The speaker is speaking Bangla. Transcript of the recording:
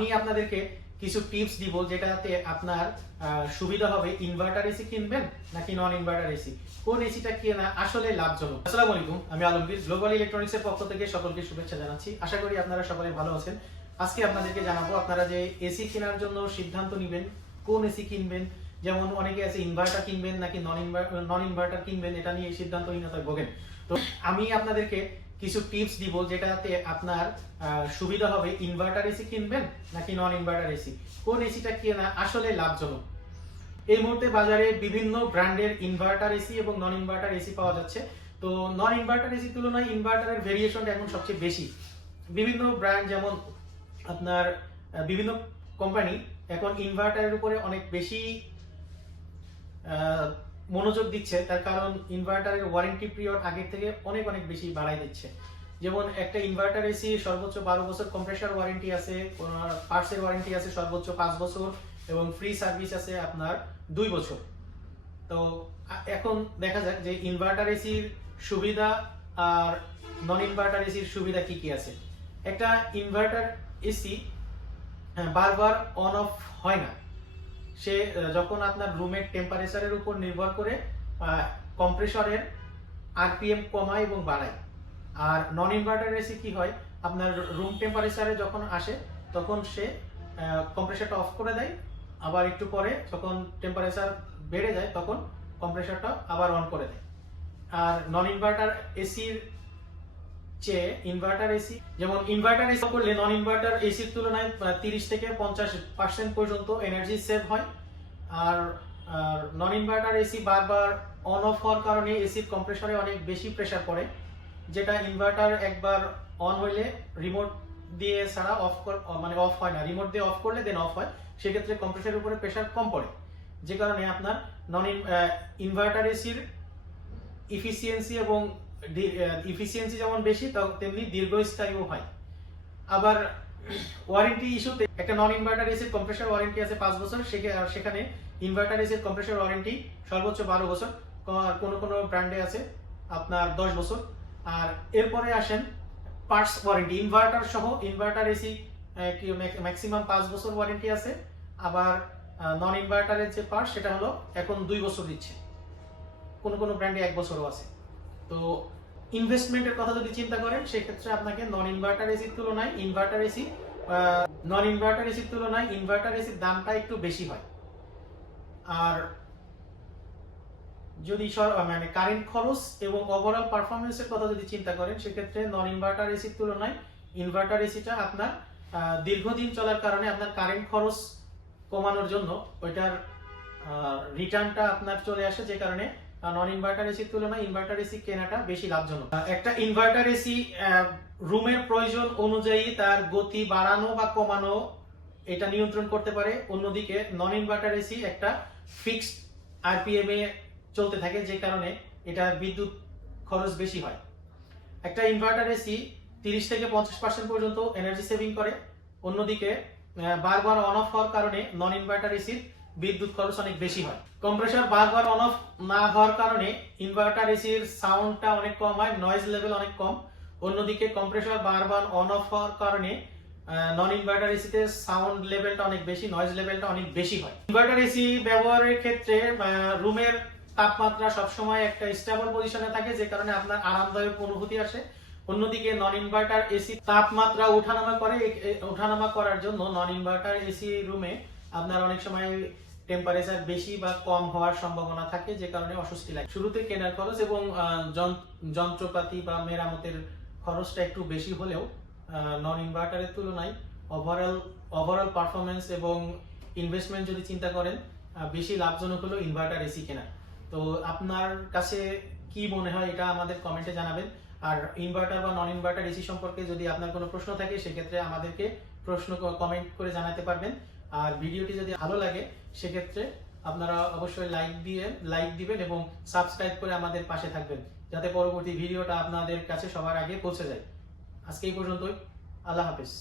আমি আপনাদেরকে কিছু টিপস দিব যেটাতে আপনার সুবিধা হবে। ইনভার্টার এসি কিনবেন নাকি নন ইনভার্টার এসি, কোন এসিটা কেনা আসলে লাভজনক। আসসালামু আলাইকুম, আমি আলমগীর। গ্লোবাল ইলেকট্রনিক্স এর পক্ষ থেকে সকলকে শুভেচ্ছা জানাচ্ছি। আশা করি আপনারা সকলে ভালো আছেন। আজকে আপনাদেরকে জানাবো আপনারা যে এসি কেনার জন্য সিদ্ধান্ত নেবেন কোন এসি কিনবেন। যেমন অনেকে আছে ইনভার্টার কিনবেন নাকি নন ইনভার্টার কিনবেন, এটা নিয়ে সিদ্ধান্তহীনতায় ভোগেন। তো আমি আপনাদেরকে কিছু টিপস দিব যেটাতে আপনার সুবিধা হবে। ইনভার্টার এসি কিনবেন নাকি নন ইনভার্টার এসি, কোন এসিটা কেনা আসলে লাভজনক। এই মুহূর্তে বাজারে বিভিন্ন ব্র্যান্ডের ইনভার্টার এসি এবং নন ইনভার্টার এসি পাওয়া যাচ্ছে। তো নন ইনভার্টার এসির তুলনায় ইনভার্টারের ভেরিয়েশনটা এখন সবচেয়ে বেশি। বিভিন্ন ব্র্যান্ড যেমন আপনার বিভিন্ন কোম্পানি এখন ইনভার্টারের উপরে অনেক বেশি মনোযোগ দিচ্ছে। তার কারণ ইনভার্টারের ওয়ারেন্টি পিরিয়ড আগের থেকে অনেক অনেক বেশি বাড়াই দিচ্ছে। যেমন একটা ইনভার্টার এসি সর্বোচ্চ 12 বছর কম্প্রেসার ওয়ারেন্টি আছে, পার্টসের ওয়ারেন্টি আছে সর্বোচ্চ 5 বছর এবং ফ্রি সার্ভিস আছে আপনার 2 বছর। তো এখন দেখা যাক যে ইনভার্টার এসির সুবিধা আর নন ইনভার্টার এসির সুবিধা কি কি আছে। একটা ইনভার্টার এসি বারবার অন অফ হয় না। সে যখন আপনার রুমের টেম্পারেচারের উপর নির্ভর করে কম্প্রেসরের আরপিএম কমায় এবং বাড়ায়। আর নন ইনভার্টার এসি কি হয়, আপনার রুম টেম্পারেচারে যখন আসে তখন সে কম্প্রেসরটা অফ করে দেয়, আবার একটু পরে যখন টেম্পারেচার বেড়ে যায় তখন কম্প্রেসরটা আবার অন করে দেয়। আর নন ইনভার্টার এসির চেয়ে ইনভার্টার এসি, যেমন ইনভার্টার এসি করলে নন ইনভার্টার এসির তুলনায় 30 থেকে 50% পর্যন্ত এনার্জি সেভ হয়। আর নন ইনভার্টার এসি বারবার অন অফ হওয়ার কারণে এসির কম্প্রেসরে অনেক বেশি প্রেসার পড়ে, যেটা ইনভার্টার একবার অন হইলে রিমোট দিয়ে ছাড়া অফ হয় না। রিমোট দিয়ে অফ করলে দেন অফ হয়, সেক্ষেত্রে কম্প্রেসরের উপরে প্রেসার কম পড়ে, যে কারণে আপনার ইনভার্টার এসির ইফিসিয়েন্সি এবং ইফিসিয়েন্সি যেমন বেশি তেমনি দীর্ঘস্থায়ীও হয়। আবার ওয়ারেন্টি ইস্যুতে একটা নন ইনভার্টার এসির কম্প্রেসর ওয়ারেন্টি আছে 5 বছর, সেখানে ইনভার্টার এসির কম্প্রেসর ওয়ারেন্টি সর্বোচ্চ 12 বছর, কোন কোন ব্র্যান্ডে আছে আপনার 10 বছর। আর এরপরে আসেন পার্টস ওয়ারেন্টি। ইনভার্টার সহ ইনভার্টার এসি ম্যাক্সিমাম 5 বছর ওয়ারেন্টি আছে। আবার নন ইনভার্টারের যে পার্টস সেটা হলো এখন 2 বছর দিচ্ছে, কোন কোন ব্র্যান্ডে 1 বছরও আছে। তো ইনভেস্টমেন্টের কথা যদি চিন্তা করেন সেক্ষেত্রে আপনাকে নন ইনভার্টার এসির তুলনায় ইনভার্টার এসির দামটা একটু বেশি হয়। আর যদি কারেন্ট খরচ এবং ওভারঅল পারফরমেন্সের কথা যদি চিন্তা করেন সেক্ষেত্রে নন ইনভার্টার এসির তুলনায় ইনভার্টার এসিটা আপনার দীর্ঘদিন চলার কারণে আপনার কারেন্ট খরচ কমানোর জন্য ওইটার রিটার্নটা আপনার চলে আসে, যে কারণে নন ইনভার্টার এসির তুলনায় ইনভার্টার এসি কেনাটা বেশি লাভজনক। একটা ইনভার্টার এসি রুমের প্রয়োজন অনুযায়ী তার গতি বাড়ানো বা কমানো এটা নিয়ন্ত্রণ করতে পারে। অন্যদিকে নন ইনভার্টার এসি একটা ফিক্সড আরপিএম এ চলতে থাকে, যে কারণে এটা বিদ্যুৎ খরচ বেশি হয়। একটা ইনভার্টার এসি 30 থেকে 50% পর্যন্ত এনার্জি সেভিং করে। অন্যদিকে বারবার অন অফ হওয়ার কারণে নন ইনভার্টার এসির বিদ্যুৎ খরচ অনেক বেশি হয়। কম্প্রেসর বারবার অন অফ না হওয়ার কারণে ইনভার্টার এসির সাউন্ডটা অনেক কম হয়, নয়েজ লেভেল অনেক কম। অন্যদিকে কম্প্রেসর বারবার অন অফ হওয়ার কারণে নন ইনভার্টার এসিতে সাউন্ড লেভেলটা অনেক বেশি, নয়েজ লেভেলটা অনেক বেশি হয়। ইনভার্টার এসি ব্যবহারের ক্ষেত্রে রুমের তাপমাত্রা সবসময় একটা স্টেবল পজিশনে থাকে, যে কারণে আপনার আরামদায়ক অনুভূতি আসে। অন্যদিকে নন ইনভার্টার এসি তাপমাত্রা ওঠানামা করার জন্য নন ইনভার্টার এসি রুমে আপনার অনেক সময় টেম্পারেচার বেশি বা কম হওয়ার সম্ভাবনা থাকে, যে কারণে অস্বস্তি লাগে। শুরুতে কেনার খরচ এবং যন্ত্রপাতি বা মেরামতের খরচটা একটু বেশি হলেও নন ইনভার্টারের তুলনায় ওভারঅল পারফরমেন্স এবং ইনভেস্টমেন্ট যদি চিন্তা করেন বেশি লাভজনক হলো ইনভার্টার এসি কেনা। তো আপনার কাছে কি মনে হয় এটা আমাদের কমেন্টে জানাবেন। আর ইনভার্টার বা নন ইনভার্টার এসি সম্পর্কে যদি আপনার কোনো প্রশ্ন থাকে সেক্ষেত্রে আমাদেরকে প্রশ্ন কমেন্ট করে জানাতে পারবেন। আর ভিডিওটি যদি ভালো লাগে সেক্ষেত্রে আপনারা অবশ্যই লাইক দিবেন এবং সাবস্ক্রাইব করে আমাদের পাশে থাকবেন, যাতে পরবর্তী ভিডিওটা আপনাদের কাছে সবার আগে পৌঁছে যায়। আজকে এই পর্যন্তই। আল্লাহ হাফেজ।